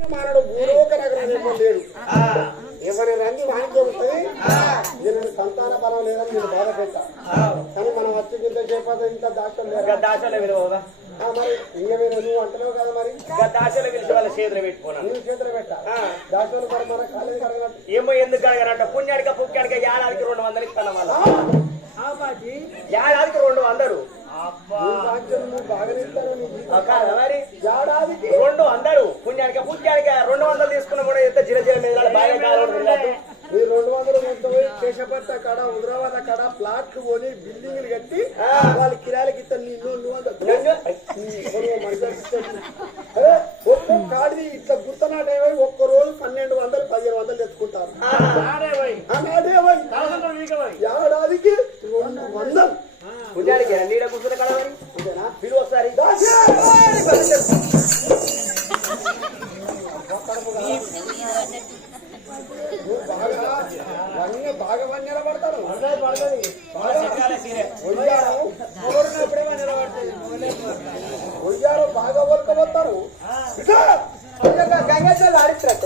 మానడు భూలోక నగరం లేడు. ఎవరి రంగి వానికి ఉంటుంది. దీనికి సంతాన బలం లేదని నేను బాధ పెట్టా. కానీ మనం వచ్చి ఇంత చేపద ఇంత దాశలో విలువ మరి ఇంకేమైనా నువ్వు అంటున్నావు కదా. మరి దాశలో పిలిచి వాళ్ళ చేతులు పెట్టుకున్నాను. నువ్వు చేతులు పెట్టా దాశలు మరి మన కాలేజీ అడగనట్టు ఏమో ఎందుకు కడగనంట. పుణ్యాడిక పుక్కాడిక ఏడాదికి 200 ఇస్తాను వాళ్ళ ఏడాదికి 200 బాగానే ఇస్తాను. మరి ఏడాదికి 200 పుణ్యాడిక పుక్కాడిక 200 తీసుకున్న కూడా ఎంత జిరజిర మీద బాగా ఈ 200 మొత్తం కేశపట్ట కాడ హుదరాబాద్ కాడ ప్లాట్లు కొని బిల్డింగ్లు కట్టి వాళ్ళ కిరాయిలకి ఇస్తాను. ఒక్క కాడి ఇట్లా గుర్తనాటేవై ఒక్క రోజు 1200 1500 తెచ్చుకుంటారు. ఏడాదికి 200 పుణ్యాడికి నీడ కూర్చున్న కదా మరి పిలువ ఒకసారి బాగా నిలబడతారు. ఒయ్యారు బాగా వరకబోతారు. గంగేశ్వరులు ఆడిస్తారు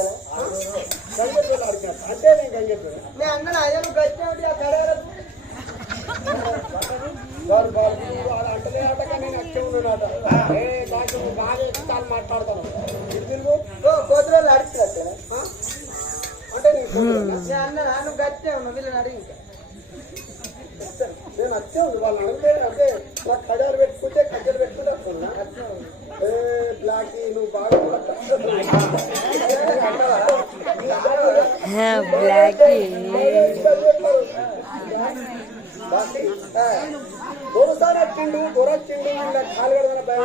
గంగెత్తులు ఆడిచారు అంటే నేను గంగెత్తులు నేను అన్న అయ్యను గట్టి ఆ కడవరకు అంటలే ఆటగా నేను అచ్చే ఉన్నాడు. బాగా ఎక్కుతాను మాట్లాడతాను. కోతులు ఆడిస్తారు అంటే నేను అన్న నువ్వు గట్టి ఉన్నావు వీళ్ళని అడిగి ఇంకా నేను వచ్చే ఉంది వాళ్ళు అడిగితే అంటే కడారు పెట్టుకుంటే కజ్జలు పెట్టుకుంటే వస్తున్నా. బ్లాక్ నువ్వు బాగా దొరసారి వచ్చిండు దొరొచ్చిండు కాలు కడదన భయం